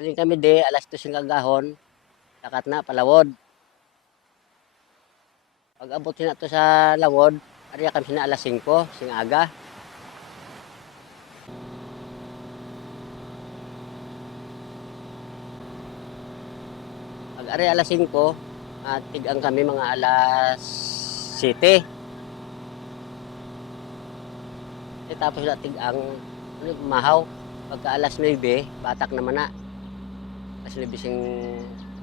Alin kami di, alas 2 yung agahon, takat na, palawod. Pag abot na to sa lawod, ariya kami na alas 5, sing aga. Pag ari alas 5, tigang kami mga alas 7. Tapos na tigang, mahaw. Pagka alas 9, batak naman na. Alas 9 sing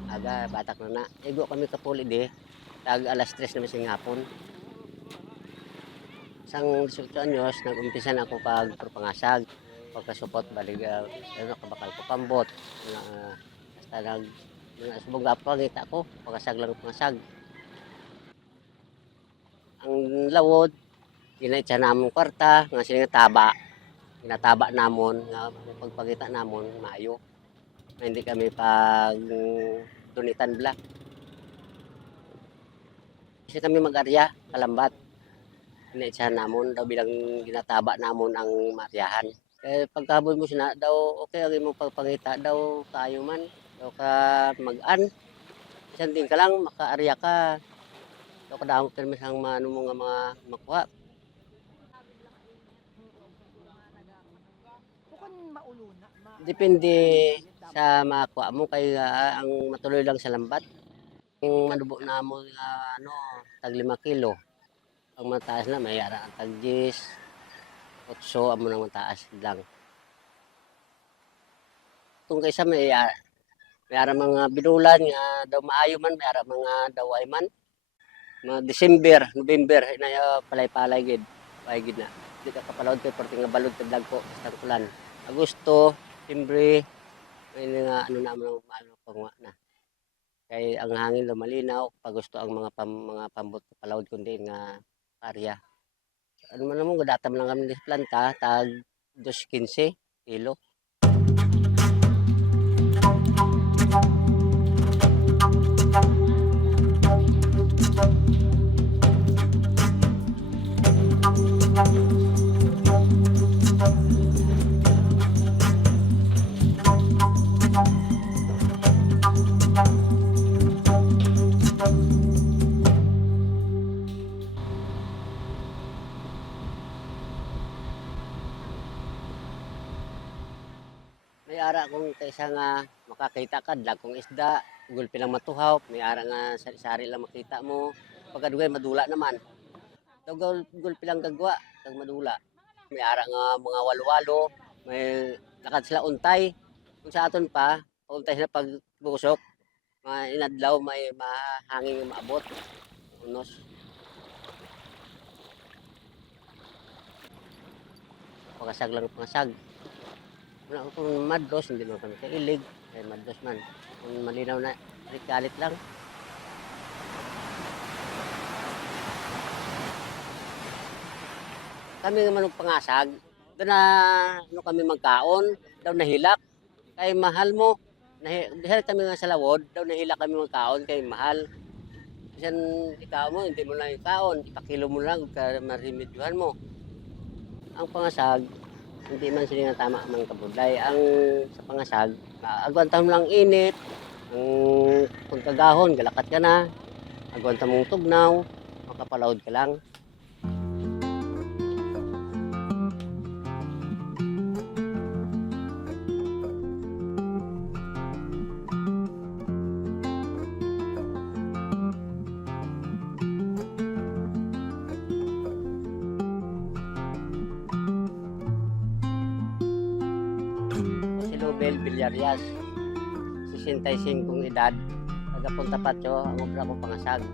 aga, batak na na. Igo kami kapuli di, tag alas 3 naman sing hapon. Isang 18 anyos, nag-umpisa na ako pagpangasag. Pagkasupot, balik, kabakal ko pambot. Basta subong nga pangita ko, pagkasag lang pangasag. Ang lawod, ginaitsa namon kwarta, nga sila taba. Ginataba namon, nga pagpangita namon, mayo. Hindi kami pag dunitan bla. Kasi kami mag-arya, kalambat. Inaitsahan namon daw bilang ginataba namon ang maryahan. Pagkaboy mo sina daw okay ang imong pagpangita daw kayo man daw ka mag-an. Isang din ka lang makaarya ka. Daw kadamo pero masang ano mo nga mga makuha. Depende sa makuha mo kay ang matuloy lang sa lambat. Ang manubo na mo ano tag 5 kilo. Ang mataas na may ara ang tag 10, 8 amo nang mataas lang. Kung kaysa may ara mga binulan nga daw maayo man, may ara mga daway man. Mga December, November na palay-palay gid. Pay gid na. Di ka kapalawod kay perti nga balod kay dagko sa kulan. Agosto, Siyempre, may nga ano na ano pangwa na. Kay ang hangin lumalinaw, pag gusto ang mga pambot palawod kundi nga area. Ano man namon gadatam lang kami sa planta tag 2.15 kilo. May ara kung kaysa nga makakita ka dagkong isda, gulpi lang matuhaw, may ara nga sari-sari lang makita mo. Pagkadugay madula naman. Daw gulpi lang gagwa, kag madula. May ara nga mga walo-walo, may lakad sila untay. Kung sa aton pa, untay sila pagbusok, mga inadlaw may mahangin nga maabot. Unos. Pakasag lang pangasag. Kung maddos, hindi naman kami kailig. Kaya maddos man. Kung malinaw na, kalit lang. Kami naman pangasag, doon na ano kami magkaon, daw nahilak. Kay mahal mo. Dahil kami nga sa lawod, daw nahilak kami magkaon, kay mahal. Kasi ikaw mo, hindi mo lang ikaon, ipakilo mo lang, marimedyohan mo. Ang pangasag, hindi man sila tama ang kabudlay. Ang sa pangasag, agwantan mo lang init, kung kagahon, galakat ka na, agwantan mong tugnaw, makapalawod ka lang. Bel Villarias, 65 edad, taga Punta Patio, ang obra ko pangasag.